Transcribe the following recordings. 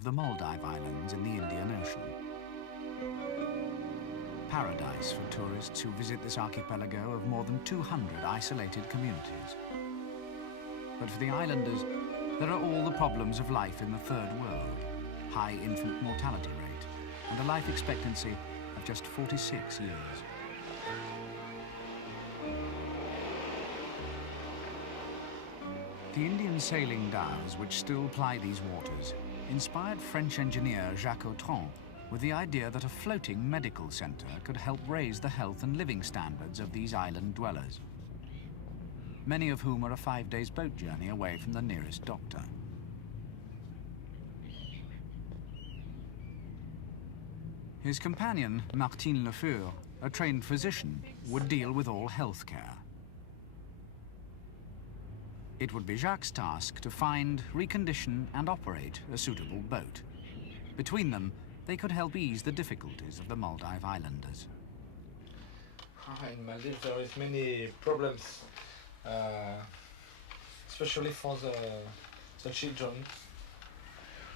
of the Maldive Islands in the Indian Ocean. Paradise for tourists who visit this archipelago of more than 200 isolated communities. But for the islanders, there are all the problems of life in the third world, high infant mortality rate, and a life expectancy of just 46 years. The Indian sailing dhows which still ply these waters inspired French engineer Jacques Autran with the idea that a floating medical centre could help raise the health and living standards of these island dwellers, many of whom are a 5 days boat journey away from the nearest doctor. His companion, Martin Lefeur, a trained physician, would deal with all health care. It would be Jacques' task to find, recondition and operate a suitable boat. Between them, they could help ease the difficulties of the Maldive Islanders. In Maldives there is many problems, especially for the children.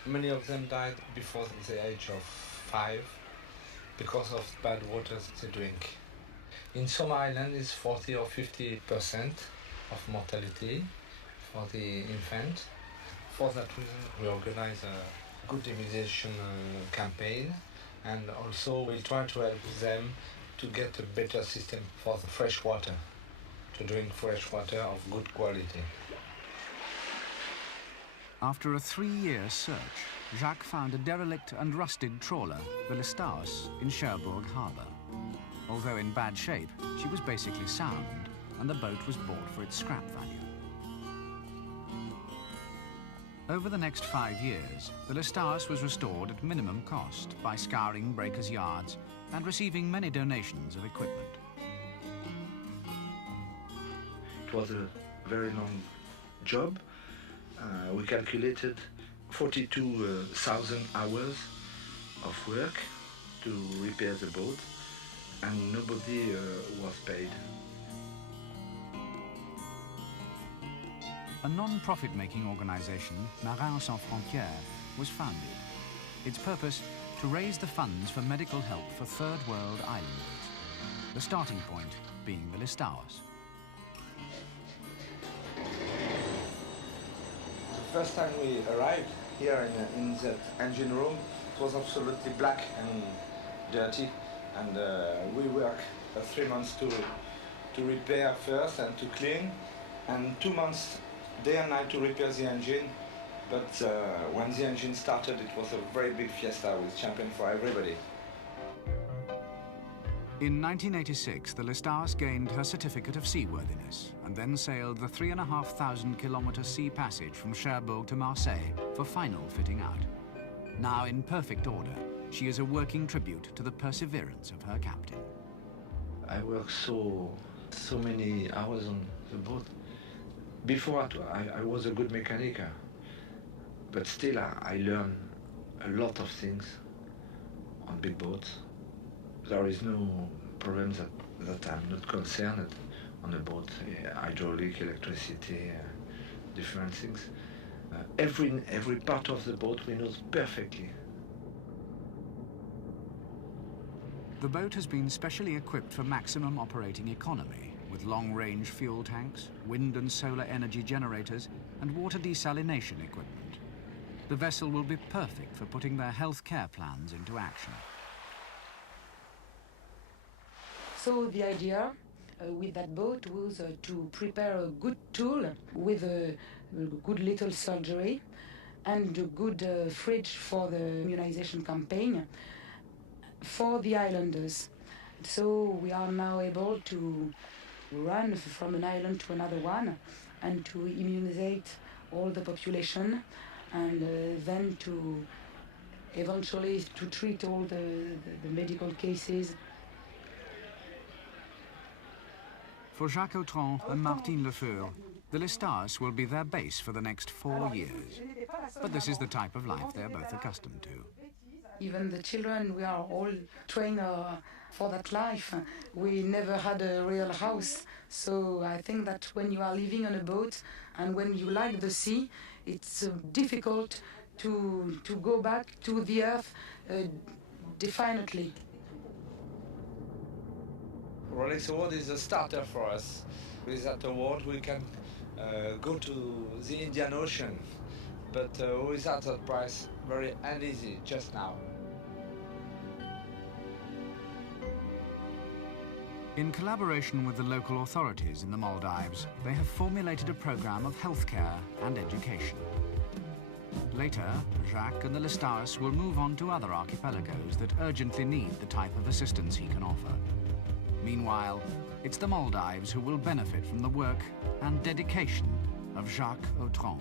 Many of them died before the age of 5 because of bad water they drink. In some islands it's 40 or 50% of mortality for the infant. For that reason we organize a good immunization campaign, and also we'll try to help them to get a better system for the fresh water, to drink fresh water of good quality. After a 3-year search, Jacques found a derelict and rusted trawler, the Listaos, in Cherbourg harbour. Although in bad shape, she was basically sound, and the boat was bought for its scrap value. Over the next 5 years, the Listaos was restored at minimum cost by scouring breakers' yards and receiving many donations of equipment. It was a very long job. We calculated 42,000 hours of work to repair the boat, and nobody was paid. A non-profit-making organisation, Marins Sans Frontières, was founded. Its purpose, to raise the funds for medical help for third world islanders. The starting point being the Listaos. The first time we arrived here in that engine room, it was absolutely black and dirty, and we worked 3 months to repair first and to clean, and 2 months day and night to repair the engine. But when the engine started, it was a very big fiesta with champagne for everybody. In 1986, the Listaos gained her certificate of seaworthiness and then sailed the 3,500-kilometre sea passage from Cherbourg to Marseille for final fitting out. Now in perfect order, she is a working tribute to the perseverance of her captain. I worked so many hours on the boat. Before I was a good mechanic, but still I learned a lot of things on big boats. There is no problem that I'm not concerned on a boat. Hydraulic, electricity, different things. Every part of the boat we know perfectly. The boat has been specially equipped for maximum operating economy, with long-range fuel tanks, wind and solar energy generators, and water desalination equipment. The vessel will be perfect for putting their health care plans into action. So the idea with that boat was to prepare a good tool with a good little surgery and a good fridge for the immunization campaign for the islanders. So we are now able to run from an island to another one and to immunize all the population, and then to eventually to treat all the medical cases. For Jacques Autran and Martin Lefeur, the Listaos will be their base for the next 4 years. But this is the type of life they're both accustomed to. Even the children, we are all trained for that life. We never had a real house. So I think that when you are living on a boat and when you like the sea, it's difficult to go back to the Earth definitely. Rolex Award is a starter for us. With that award we can go to the Indian Ocean, but without that prize, very uneasy just now. In collaboration with the local authorities in the Maldives, they have formulated a program of healthcare and education. Later, Jacques and the Listaos will move on to other archipelagos that urgently need the type of assistance he can offer. Meanwhile, it's the Maldives who will benefit from the work and dedication of Jacques Autran.